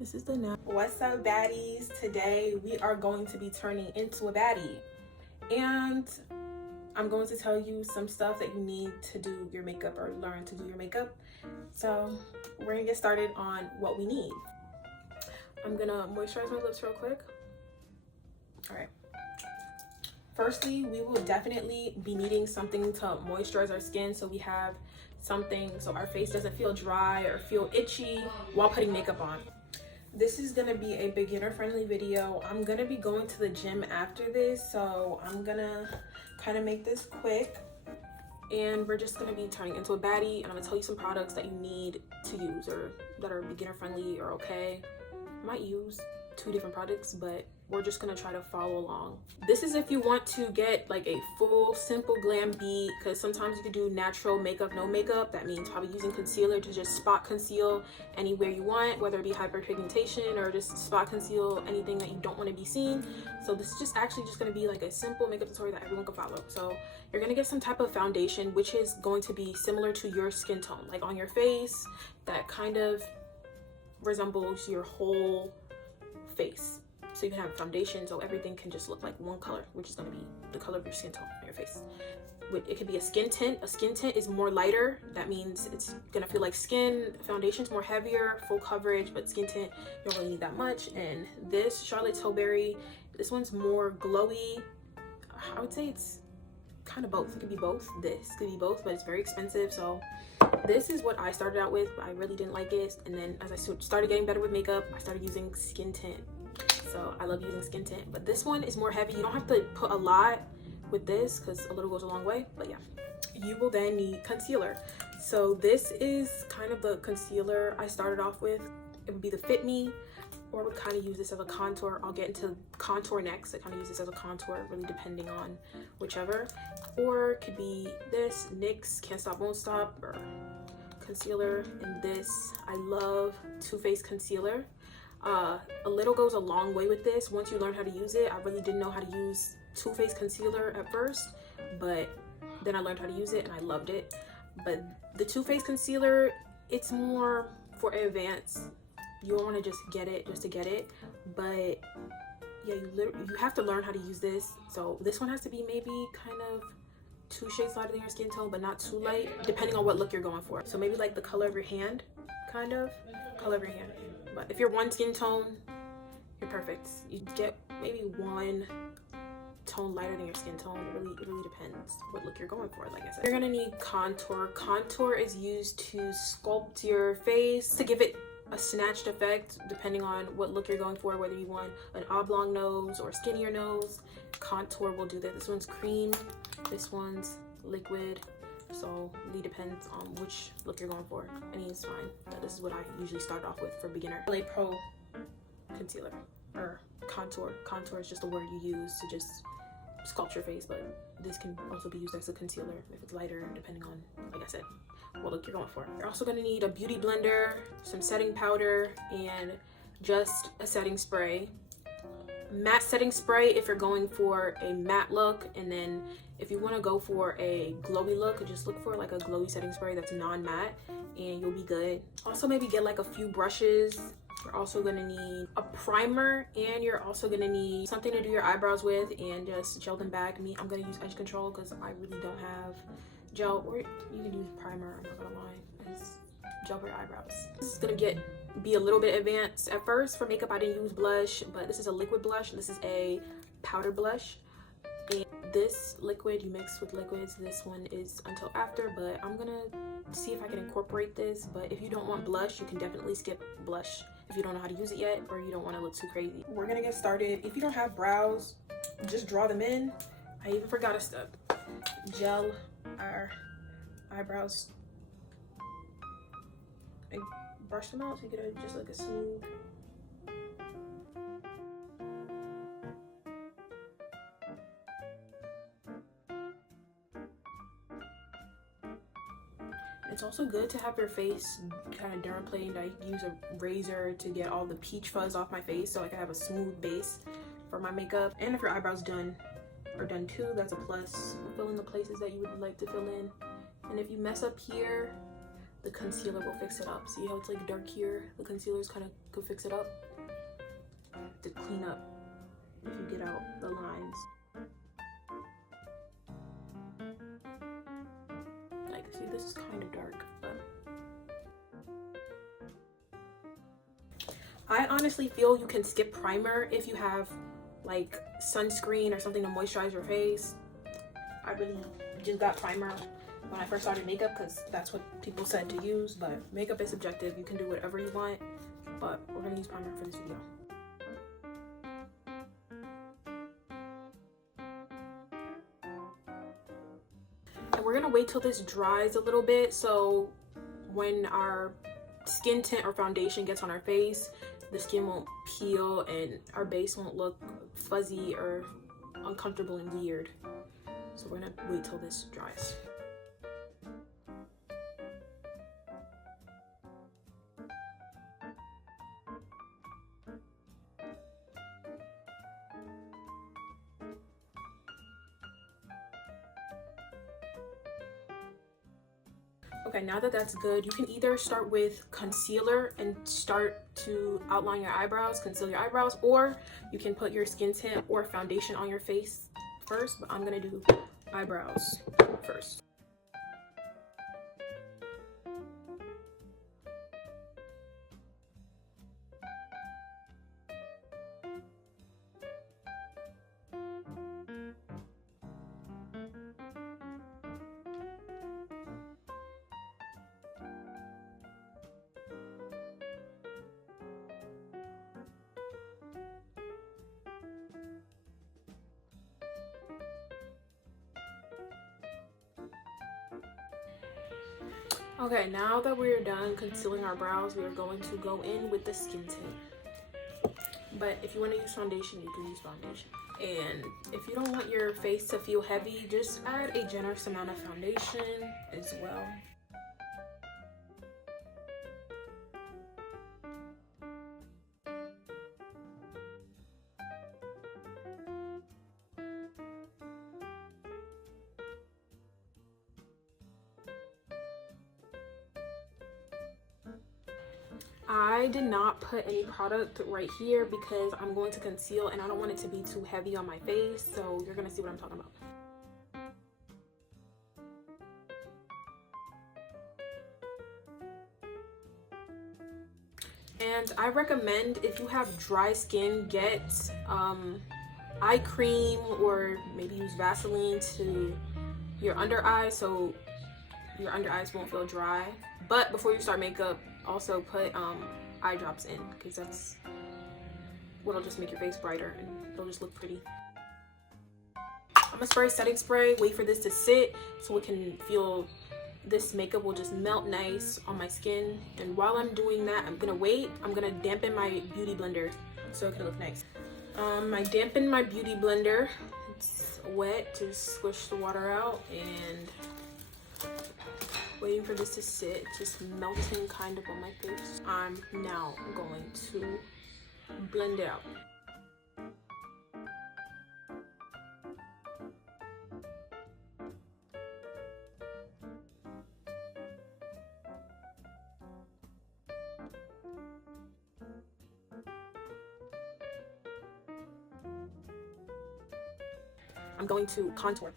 This is the now. What's up, baddies? Today we are going to be turning into a baddie, and I'm going to tell you some stuff that you need to do your makeup or learn to do your makeup. So we're gonna get started on what we need. I'm gonna moisturize my lips real quick. All right. Firstly, we will definitely be needing something to moisturize our skin, so we have something so our face doesn't feel dry or feel itchy while putting makeup on. This is gonna be a beginner friendly video. I'm gonna be going to the gym after this, so I'm gonna kind of make this quick, and we're just gonna be turning into a baddie, and I'm gonna tell you some products that you need to use or that are beginner friendly or okay. I might use 2 different products, but we're just gonna try to follow along. This is if you want to get like a full simple glam beat, because sometimes you can do natural makeup, no makeup. That means probably using concealer to just spot conceal anywhere you want, whether it be hyperpigmentation or just spot conceal anything that you don't want to be seen. So this is just actually just going to be like a simple makeup tutorial that everyone can follow. So you're going to get some type of foundation which is going to be similar to your skin tone, like on your face, that kind of resembles your whole face. So you can have a foundation so everything can just look like one color, which is going to be the color of your skin tone on your face. It could be a skin tint. A skin tint is more lighter. That means it's going to feel like skin. Foundation's more heavier, full coverage, but skin tint, you don't really need that much. And this Charlotte Tilbury, this one's more glowy. I would say it's kind of both. It could be both. This could be both, but it's very expensive. So this is what I started out with, but I really didn't like it. And then as I started getting better with makeup, I started using skin tint. So I love using skin tint, but this one is more heavy. You don't have to put a lot with this because a little goes a long way, but yeah. You will then need concealer. So this is kind of the concealer I started off with. It would be the Fit Me, or would kind of use this as a contour. I'll get into contour next. I kind of use this as a contour, really depending on whichever. Or it could be this NYX Can't Stop Won't Stop, or concealer. And this, I love Too Faced concealer. A little goes a long way with this. Once you learn how to use it, I really didn't know how to use Too Faced concealer at first, but then I learned how to use it and I loved it. But the Too Faced concealer, it's more for advanced. You don't want to just get it just to get it, but yeah, you have to learn how to use this. So this one has to be maybe kind of 2 shades lighter than your skin tone, but not too light, depending on what look you're going for. So maybe like the color of your hand, kind of color of your hand. But if you're one skin tone, you're perfect. You get maybe 1 tone lighter than your skin tone. It really depends what look you're going for. Like I said, you're gonna need contour. Contour is used to sculpt your face, to give it a snatched effect, depending on what look you're going for, whether you want an oblong nose or skinnier nose. Contour will do that. This one's cream, this one's liquid. So it really depends on which look you're going for. Any is fine. But this is what I usually start off with for beginner. LA Pro concealer, or contour. Contour is just a word you use to just sculpt your face, but this can also be used as a concealer if it's lighter, depending on, like I said, what look you're going for. You're also gonna need a beauty blender, some setting powder, and just a setting spray. Matte setting spray if you're going for a matte look, and then if you want to go for a glowy look, just look for like a glowy setting spray that's non-matte and you'll be good. Also maybe get like a few brushes. You're also gonna need a primer, and you're also gonna need something to do your eyebrows with and just gel them back. I'm gonna use edge control because I really don't have gel, or you can use primer, I'm not gonna lie. It's gel for your eyebrows. This is gonna be a little bit advanced. At first for makeup I didn't use blush, but this is a liquid blush. This is a powder blush, and this liquid you mix with liquids. This one is until after, but I'm gonna see if I can incorporate this. But if you don't want blush, you can definitely skip blush if you don't know how to use it yet, or you don't want to look too crazy. We're gonna get started. If you don't have brows, just draw them in. I even forgot a step. Gel our eyebrows and brush them out so you get just like a smooth. It's also good to have your face kind of dermaplaned. I use a razor to get all the peach fuzz off my face so I can have a smooth base for my makeup. And if your eyebrows are done too, that's a plus. Fill in the places that you would like to fill in. And if you mess up here, the concealer will fix it up. See how it's like dark here? The concealer's kind of could fix it up to clean up if you get out the lines. Like, see, this is kind of dark, but I honestly feel you can skip primer if you have like sunscreen or something to moisturize your face. I really just got primer when I first started makeup because that's what people said to use, but makeup is subjective. You can do whatever you want, but we're gonna use primer for this video. And we're gonna wait till this dries a little bit, so when our skin tint or foundation gets on our face, the skin won't peel and our base won't look fuzzy or uncomfortable and weird. So we're gonna wait till this dries. Okay, now that that's good, you can either start with concealer and start to outline your eyebrows, conceal your eyebrows, or you can put your skin tint or foundation on your face first, but I'm gonna do eyebrows first. Okay, now that we're done concealing our brows, we are going to go in with the skin tint. But if you want to use foundation, you can use foundation. And if you don't want your face to feel heavy, just add a generous amount of foundation as well. I did not put any product right here because I'm going to conceal and I don't want it to be too heavy on my face, so you're gonna see what I'm talking about. And I recommend, if you have dry skin, get eye cream or maybe use Vaseline to your under eyes so your under eyes won't feel dry. But before you start makeup, also put eye drops in, because that's what'll just make your face brighter and it'll just look pretty. I'm gonna spray setting spray, wait for this to sit so it can feel, this makeup will just melt nice on my skin. And while I'm doing that, I'm gonna dampen my beauty blender so it can look nice. I dampened my beauty blender. It's wet, just squish the water out and waiting for this to sit, just melting kind of on my face. I'm now going to blend it out. I'm going to contour.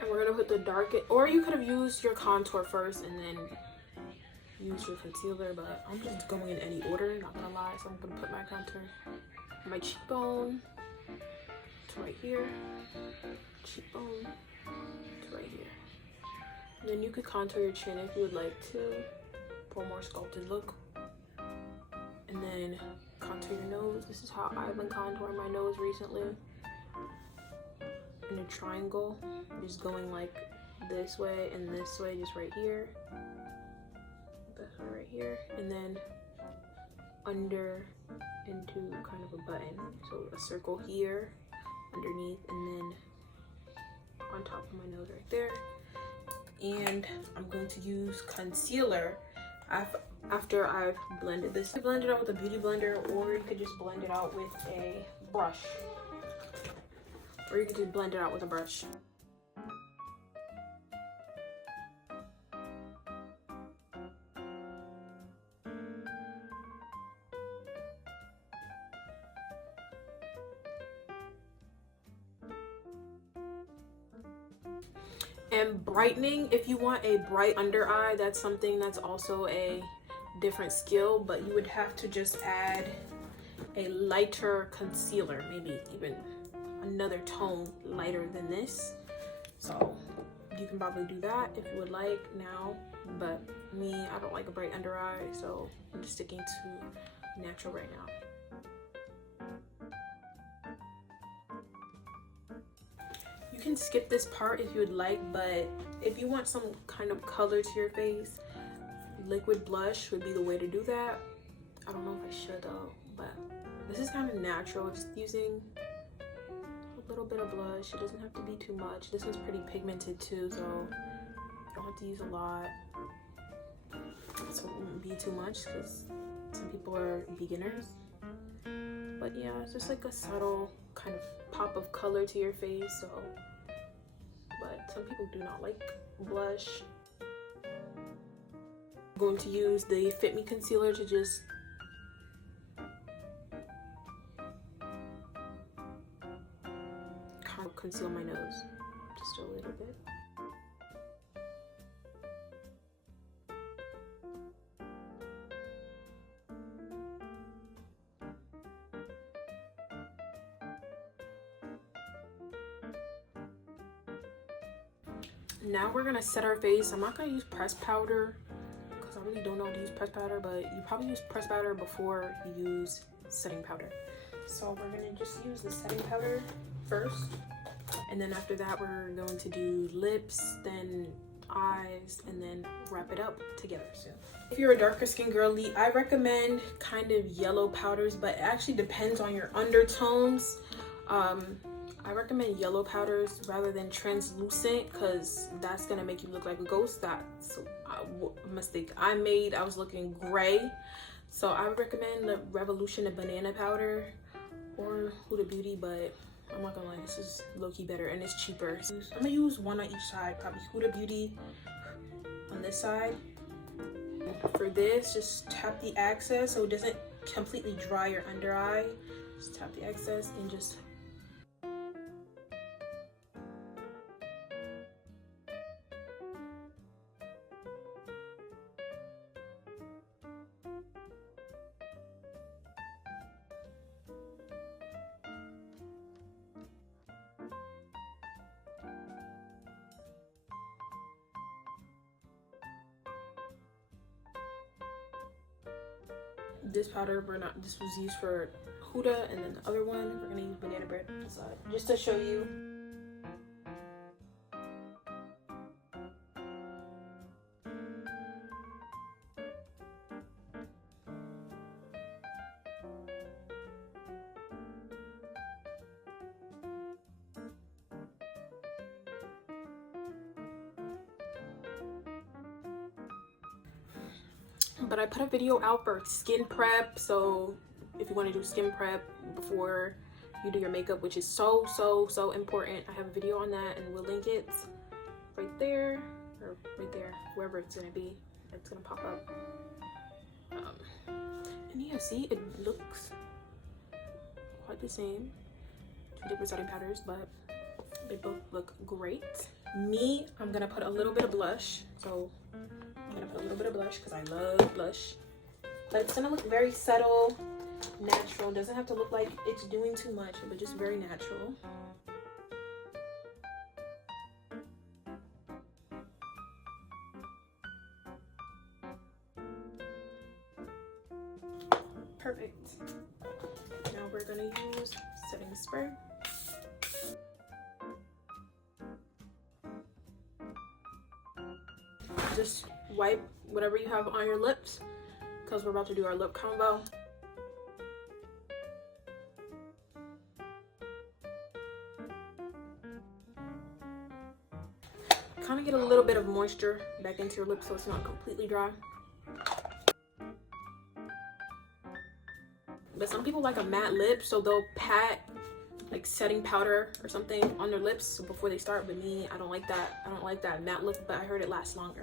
And we're gonna put the darkest, or you could have used your contour first and then use your concealer, but I'm just going in any order, not gonna lie. So I'm gonna put my contour, my cheekbone to right here, cheekbone to right here. And then you could contour your chin if you would like to, for a more sculpted look. And then contour your nose. This is how I've been contouring my nose recently. In a triangle, just going like this way and this way, just right here, this one right here, and then under into kind of a button, so a circle here underneath, and then on top of my nose right there. And I'm going to use concealer after I've blended this. Blend it out with a beauty blender, or you could just blend it out with a brush. Or you could just blend it out with a brush. And brightening, if you want a bright under eye, that's something that's also a different skill, but you would have to just add a lighter concealer, maybe even another tone lighter than this. So you can probably do that if you would like now, but me, I don't like a bright under eye, so I'm just sticking to natural right now. You can skip this part if you would like, but if you want some kind of color to your face, liquid blush would be the way to do that. I don't know if I should though, but this is kind of natural, just using a little bit of blush. It doesn't have to be too much. This one's pretty pigmented too, so you don't have to use a lot, so it won't be too much because some people are beginners. But yeah, it's just like a subtle kind of pop of color to your face. So, but some people do not like blush. I'm going to use the Fit Me concealer to just kind of conceal my nose just a little bit. Now we're gonna set our face. I'm not gonna use pressed powder because I really don't know how to use pressed powder, but you probably use pressed powder before you use setting powder. So we're gonna just use the setting powder first, and then after that we're going to do lips, then eyes, and then wrap it up together soon. If you're a darker skin girly, I recommend kind of yellow powders, but it actually depends on your undertones. I recommend yellow powders rather than translucent because that's gonna make you look like a ghost. That's a mistake I made. I was looking gray, so I would recommend the Revolution of Banana powder or Huda Beauty, but I'm not gonna lie, this is low-key better and it's cheaper. I'm gonna use one on each side, probably Huda Beauty on this side. For this, just tap the excess so it doesn't completely dry your under eye. Just tap the excess and just this powder, this was used for Huda, and then the other one we're gonna use banana bread on the side just to show you. But I put a video out for skin prep, so if you want to do skin prep before you do your makeup, which is so important, I have a video on that and we'll link it right there, or right there, wherever it's gonna be. It's gonna pop up. And yeah, see, it looks quite the same. Two different setting powders, but they both look great. Me, I'm gonna put a little bit of blush. So I'm gonna put a little bit of blush because I love blush, but it's gonna look very subtle, natural. It doesn't have to look like it's doing too much, but just very natural. Perfect. Now we're gonna use setting spray. Just wipe whatever you have on your lips because we're about to do our lip combo. Kind of get a little bit of moisture back into your lips so it's not completely dry. But some people like a matte lip, so they'll pat like setting powder or something on their lips before they start. But me, I don't like that. I don't like that matte look, but I heard it lasts longer.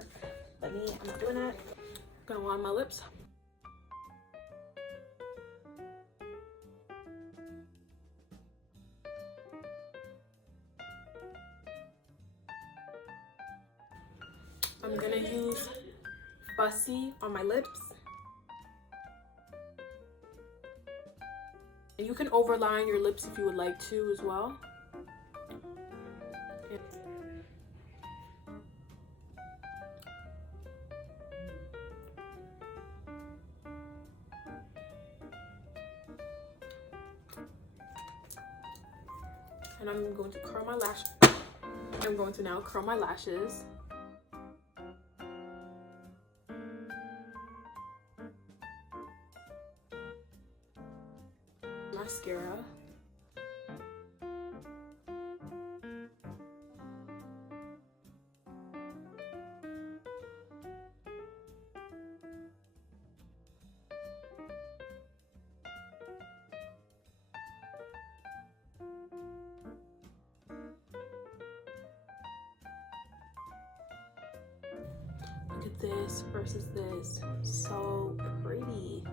But me, I'm not doing that. I'm gonna line my lips. I'm gonna use Fussy on my lips. And you can overline your lips if you would like to as well. And I'm going to curl my lashes. I'm going to now curl my lashes. Mascara. Look at this versus this. So pretty.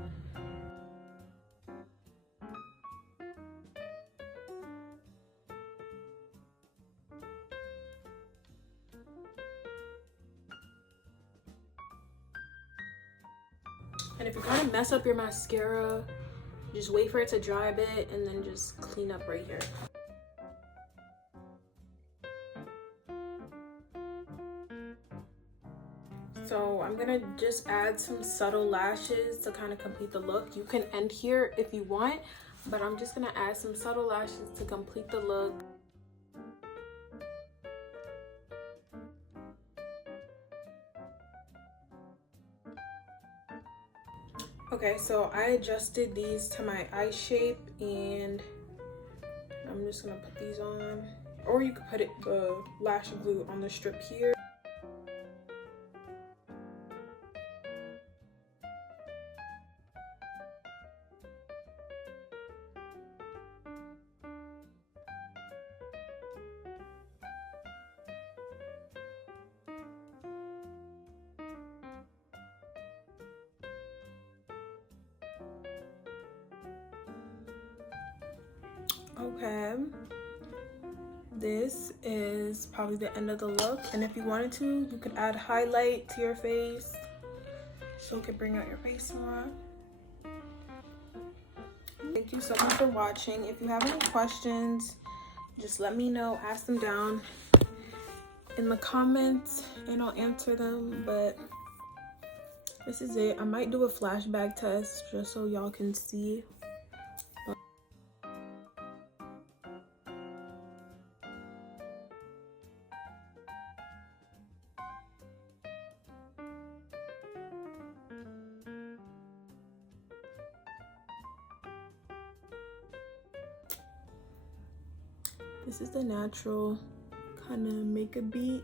And if you're gonna mess up your mascara, just wait for it to dry a bit and then just clean up right here. So I'm gonna just add some subtle lashes to kind of complete the look. You can end here if you want, but I'm just gonna add some subtle lashes to complete the look. Okay, so I adjusted these to my eye shape and I'm just gonna put these on. Or you could put the lash glue on the strip here. Okay, this is probably the end of the look, and if you wanted to, you could add highlight to your face so it could bring out your face more. Thank you so much for watching. If you have any questions, just let me know. Ask them down in the comments and I'll answer them. But this is it. I might do a flashback test just so y'all can see. This is the natural kind of makeup beat.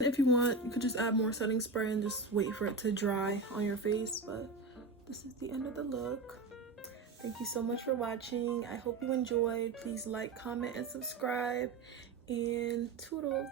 If you want, you could just add more setting spray and just wait for it to dry on your face. But this is the end of the look. Thank you so much for watching. I hope you enjoyed. Please like, comment, and subscribe. And toodles.